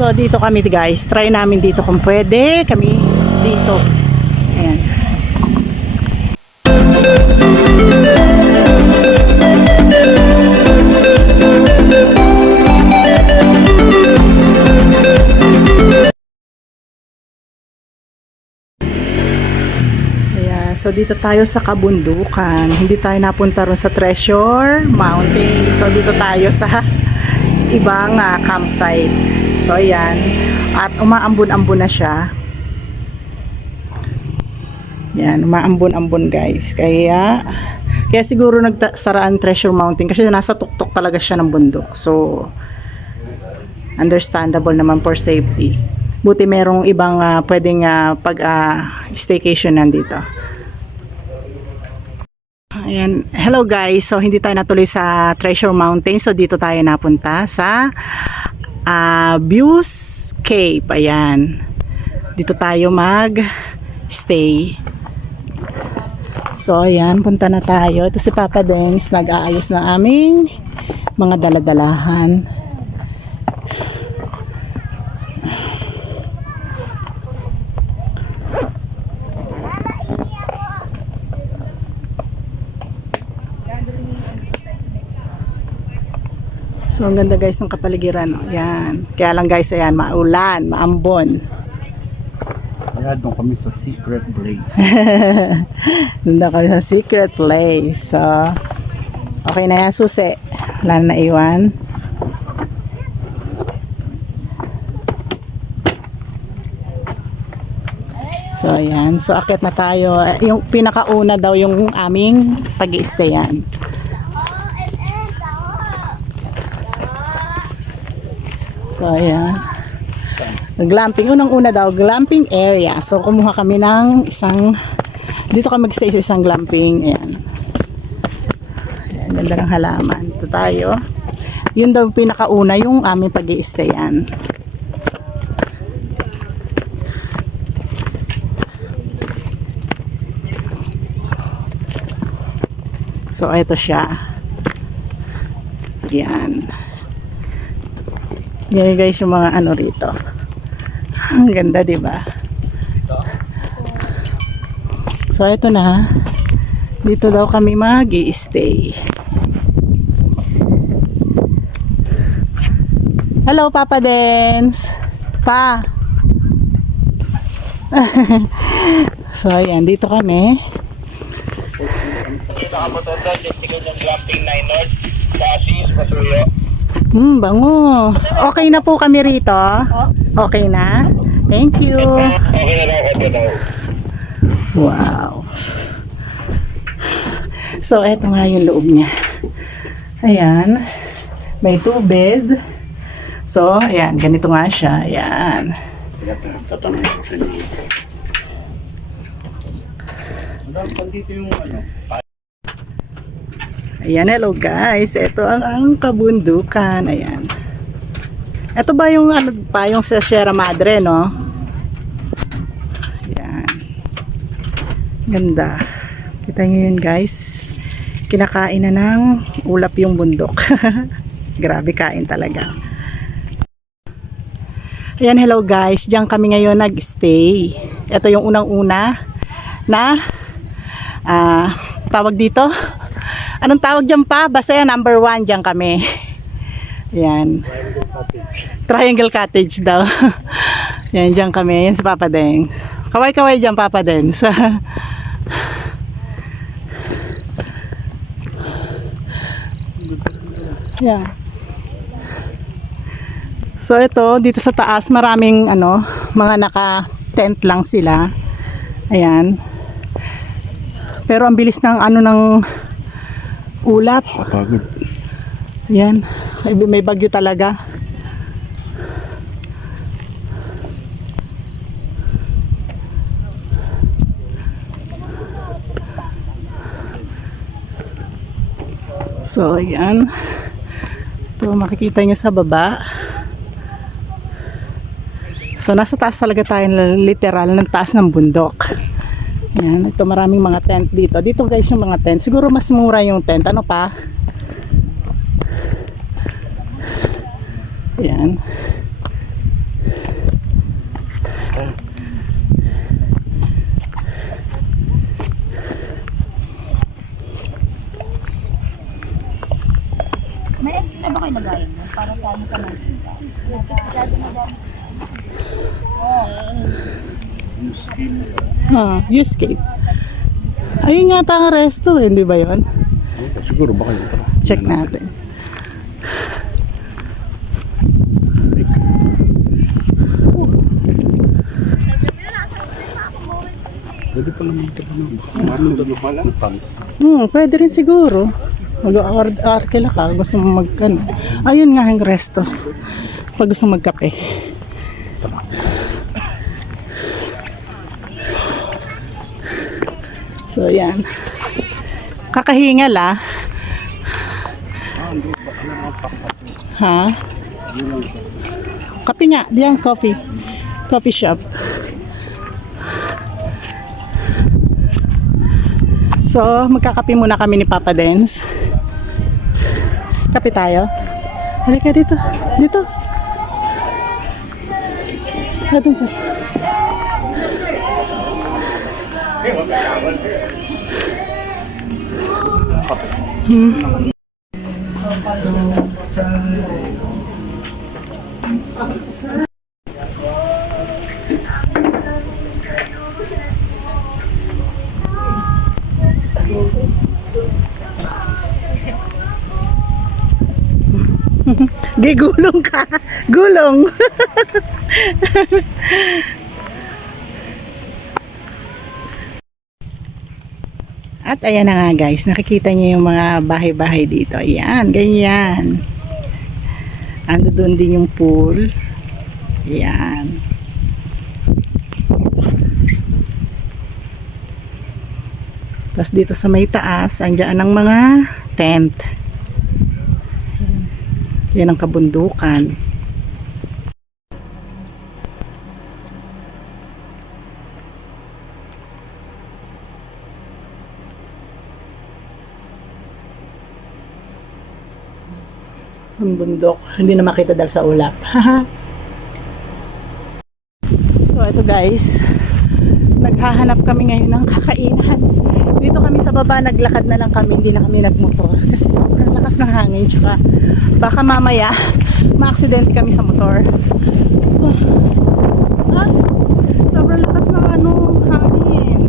So dito kami guys, try namin dito kung pwede kami dito. Ayan. Ayan, so dito tayo sa kabundukan. Hindi tayo napunta ron sa Treasure Mountain. So dito tayo sa ibang campsite. So ayan, at umaambon-ambon na siya. Yan, umaambon-ambon guys. Kaya siguro nagsaraan Treasure Mountain kasi nasa tuktok talaga siya ng bundok. So understandable naman for safety. Buti merong ibang pwedeng staycation nandito. Ayan. Hello guys. So hindi tayo natuloy sa Treasure Mountain. So dito tayo napunta sa Views Cave. Ayan. Dito tayo mag-stay. So ayan, punta na tayo. Ito si Papa Dens, nag-aayos na aming mga daladalahan. So ang ganda guys ng kapaligiran, oh. Yan. Kaya lang guys, ayan, maulan, maambon. Kaya doon kami sa secret place. Doon kami sa secret place. So okay na yan, susi. Wala na naiwan. So ayan, so akit na tayo. Yung pinakauna daw yung aming pag-i-stayan. So ayan, glamping, unang-una daw glamping area. So kumuha kami ng isang, dito kami magstay sa isang glamping. Ayan, ayan, ganda ng halaman. Ito tayo, yun daw pinakauna yung aming pag-i-stayan. So ito siya. Yan. Yan guys yung mga ano rito. Ang ganda, 'di ba? So ito na. Dito daw kami mag-i-stay. Hello Papa Dens. Pa. So ayan, dito kami. Bango. Okay na po kami rito. Okay na. Thank you. Wow. So, eto nga yung loob niya. Ayan. May 2 bed. So, ayan. Ganito nga siya. Ayan. Ayan, hello guys. Ito ang kabundukan. Ayan. Ito ba yung ano pa, yung sa Sierra Madre, no? Ayan. Ganda. Kita nyo yun guys. Kinakain na ng ulap yung bundok. Grabe kain talaga. Ayan, hello guys. Diyan kami ngayon nag-stay. Ito yung unang-una na tawag dito. Anong tawag dyan pa? Basta yan, number 1 dyan kami. Yan. Triangle Cottage daw. Yan, dyan kami. Yan si Papa Dens. Kaway-kaway dyan, Papa Dens. Yan. So ito, dito sa taas, maraming mga naka-tent lang sila. Ayan. Pero ang bilis ng ng ulap. Pagod. Yan. May bagyo talaga. So, ayan. Ito, makikita nyo sa baba. So, nasa taas talaga tayo, literal, ng taas ng bundok. Ayan, ito maraming mga tent dito. Dito guys yung mga tent. Siguro mas mura yung tent. Ano pa? Ayan. Viewscape. Ayun nga ang resto eh, di ba yun? Siguro baka yun. Check natin. Pwede pala magtrabaho. Anong dalawa lang? Pwede rin siguro. Mag-arkela ka, gusto mo ano. Ayun nga ang resto. Pag gusto magkape. So, yan. Kakahingal ah. Ha? Kape nga. Diyan, coffee. Coffee shop. So, magkakape muna kami ni Papa Dens. Kape tayo. Halika dito. Dito. Dito pa. Gulong ka. Gulong. At ayan na nga guys, nakikita niyo yung mga bahay-bahay dito. Ayan, ganyan. Ando doon din yung pool. Ayan. Tapos dito sa may taas, andyan ang mga tent. Yan ang kabundukan. Ang bundok. Hindi na makita dahil sa ulap. So ito guys, naghahanap kami ngayon ng kakainan. Dito kami sa baba, naglakad na lang kami, hindi na kami nagmotor kasi sobrang lakas ng hangin, tsaka baka mamaya maaksidente kami sa motor. Sobrang lakas ng hangin.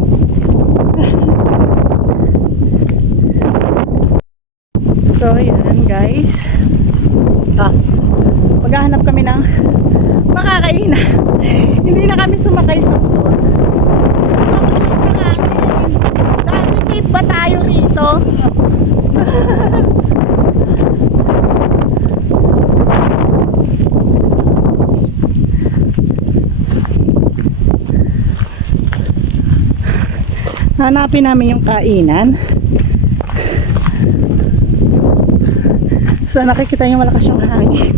So ayan guys, maghahanap kami ng makakainan. Hindi na kami sumakay sa motor kasi sobrang lakas ng hangin. Dahil safe ba tayo rito? Hanapin namin yung kainan. So nakikita yung malakas yung hangin.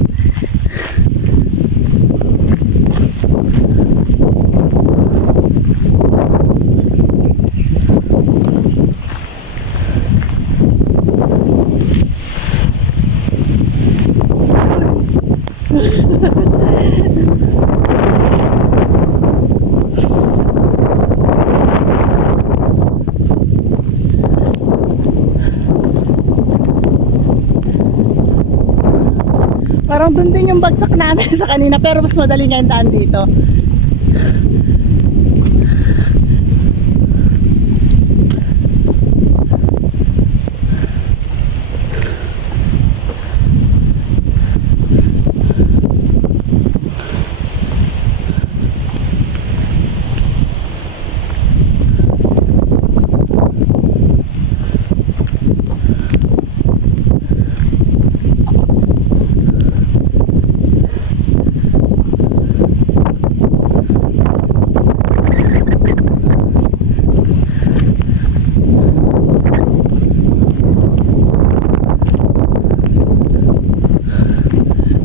Parang dun din yung bagsak namin sa kanina, pero mas madali nga yung daan dito.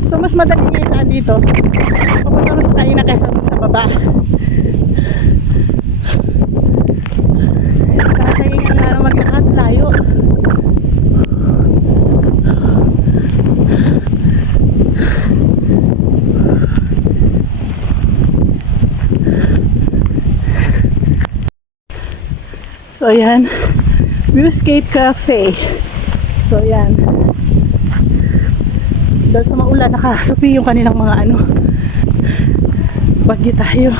So mas madali nga yung daan dito papunta rin sa kainan kaysa sa baba. Nakakahinga nga na maglakad, layo. So ayan, Viewscape Cafe. So ayan, Dahil sa maulan, nakatupi yung kanilang mga ano. Bagyo tayo.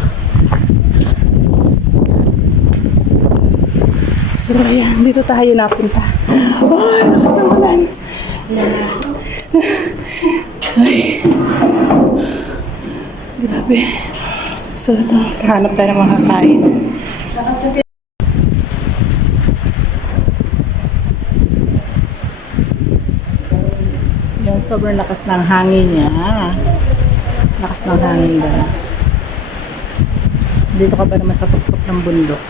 So, ayan, dito tayo napunta. Oh, lakas ng ulan. Ay. Grabe. So, ito, kahanap tayo ng mga kain. Yan, sobrang lakas ng hangin niya. Lakas ng hangin, guys. Dito ka ba naman sa tuktok ng bundok?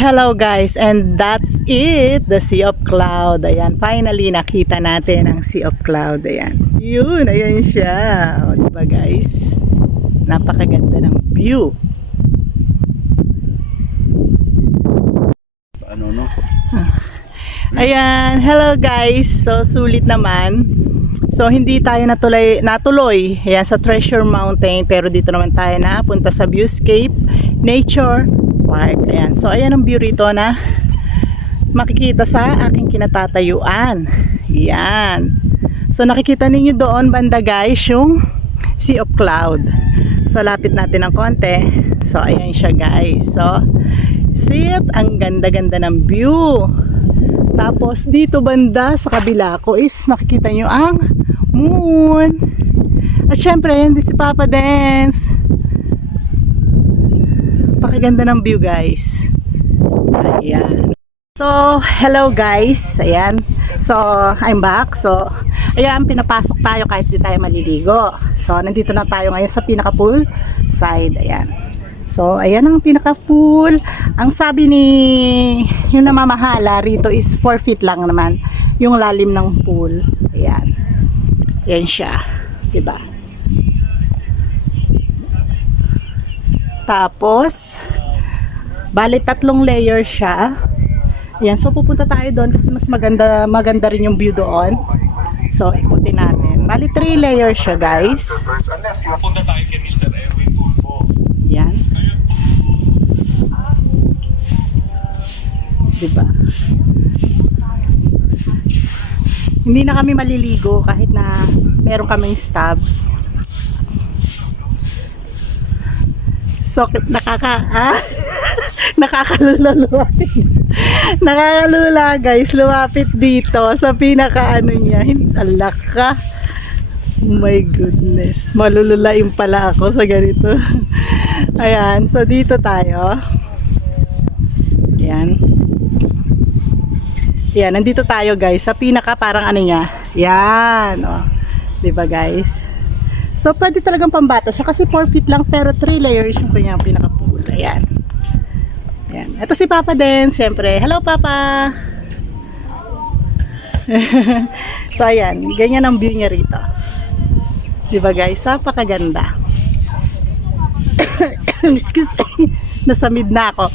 Hello guys, and that's it, the Sea of Cloud. Ayan, finally nakita natin ang Sea of Cloud. Ayan, yun, ayan siya. O, diba guys? Napakaganda ng view. Sa ano, no? Ayan, hello guys. So, sulit naman. So, hindi tayo natuloy ayan, sa Treasure Mountain, pero dito naman tayo na punta sa Viewscape Nature Park. Ayan. So, ayan ang view rito na makikita sa aking kinatatayuan. Ayan. So, nakikita ninyo doon banda guys yung Sea of Cloud. So, lapit natin ng konti. So, ayan siya guys. So, see it? Ang ganda-ganda ng view. Tapos, dito banda sa kabila ko is makikita nyo ang moon. At syempre, hindi si Papa Dance. Pakaganda ng view guys. Ayan. So, hello guys. Ayan. So, I'm back. So, ayan, pinapasok tayo kahit di tayo maliligo. So, nandito na tayo ngayon sa pinaka-pool side. Ayan. So, ayan ang pinaka-pool. Ang sabi ni yung namamahala rito is 4 feet lang naman yung lalim ng pool. Ayan. Ayan siya. Diba? Tapos, bali 3 layer siya. Ayan, so pupunta tayo doon kasi mas maganda rin yung view doon. So, ikutin natin. Bali 3 layer siya, guys. Punta tayo kay Mr. Erwin Tulfo. Ayan. Diba? Hindi na kami maliligo kahit na meron kaming stab. So, nakakalula nakakalula guys, lumapit dito sa pinaka ano niya. Alak ka. Oh my goodness, malululain pala ako sa ganito. Ayan, so dito tayo. Ayan. Ayan, nandito tayo guys sa pinaka parang ano niya. Ayan, oh. Diba guys? So, pwede talagang pambata siya kasi 4 feet lang pero 3 layers yung kanyang pinaka-pool. Ayan. Ayan. Ito si Papa din, siyempre. Hello, Papa! So, ayan. Ganyan ang view niya rito. Diba guys? Napakaganda. Excuse me. Nasamid na ako.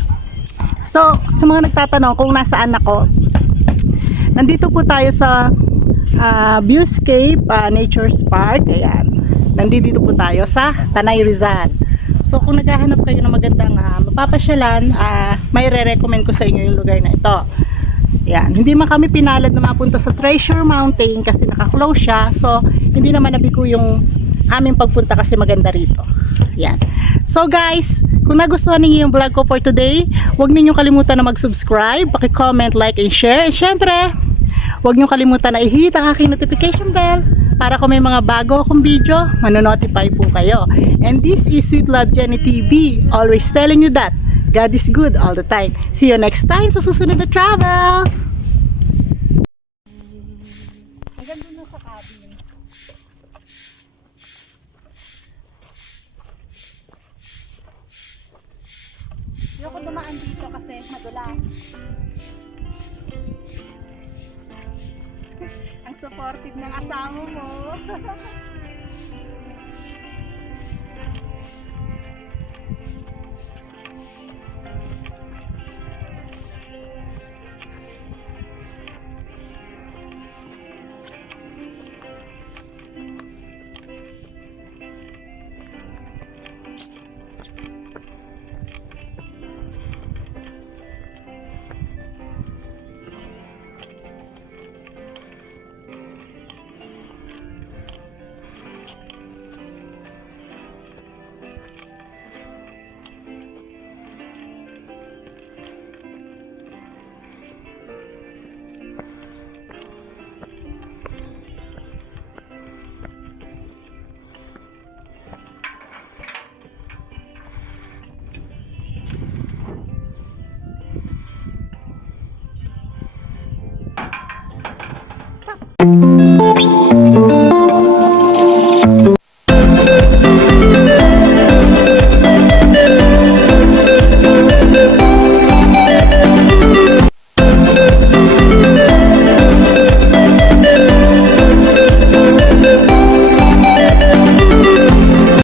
So, sa mga nagtatanong kung nasaan ako, nandito po tayo sa Viewscape Nature Park. Ayan. Nandito po tayo sa Tanay Rizal. So kung naghahanap kayo ng magandang mapapasyalan, may re-recommend ko sa inyo yung lugar na ito. Ayan. Hindi man kami pinalad na mapunta sa Treasure Mountain kasi naka-close siya. So hindi naman nabigo yung aming pagpunta kasi maganda rito. Ayan. So guys, kung nagustuhan niyo yung vlog ko for today, huwag ninyong kalimutan na mag-subscribe, paki-comment, like, and share. And syempre, huwag niyo kalimutan na i-hit ang aking notification bell para kung may mga bago akong video, manonotify po kayo. And this is Sweet Love Jenny TV, always telling you that God is good all the time. See you next time sa susunod na travel! Hanggang doon na sa cabin. Ayoko dumaan dito kasi madulas. Ang supportive ng asawa mo. Ayan.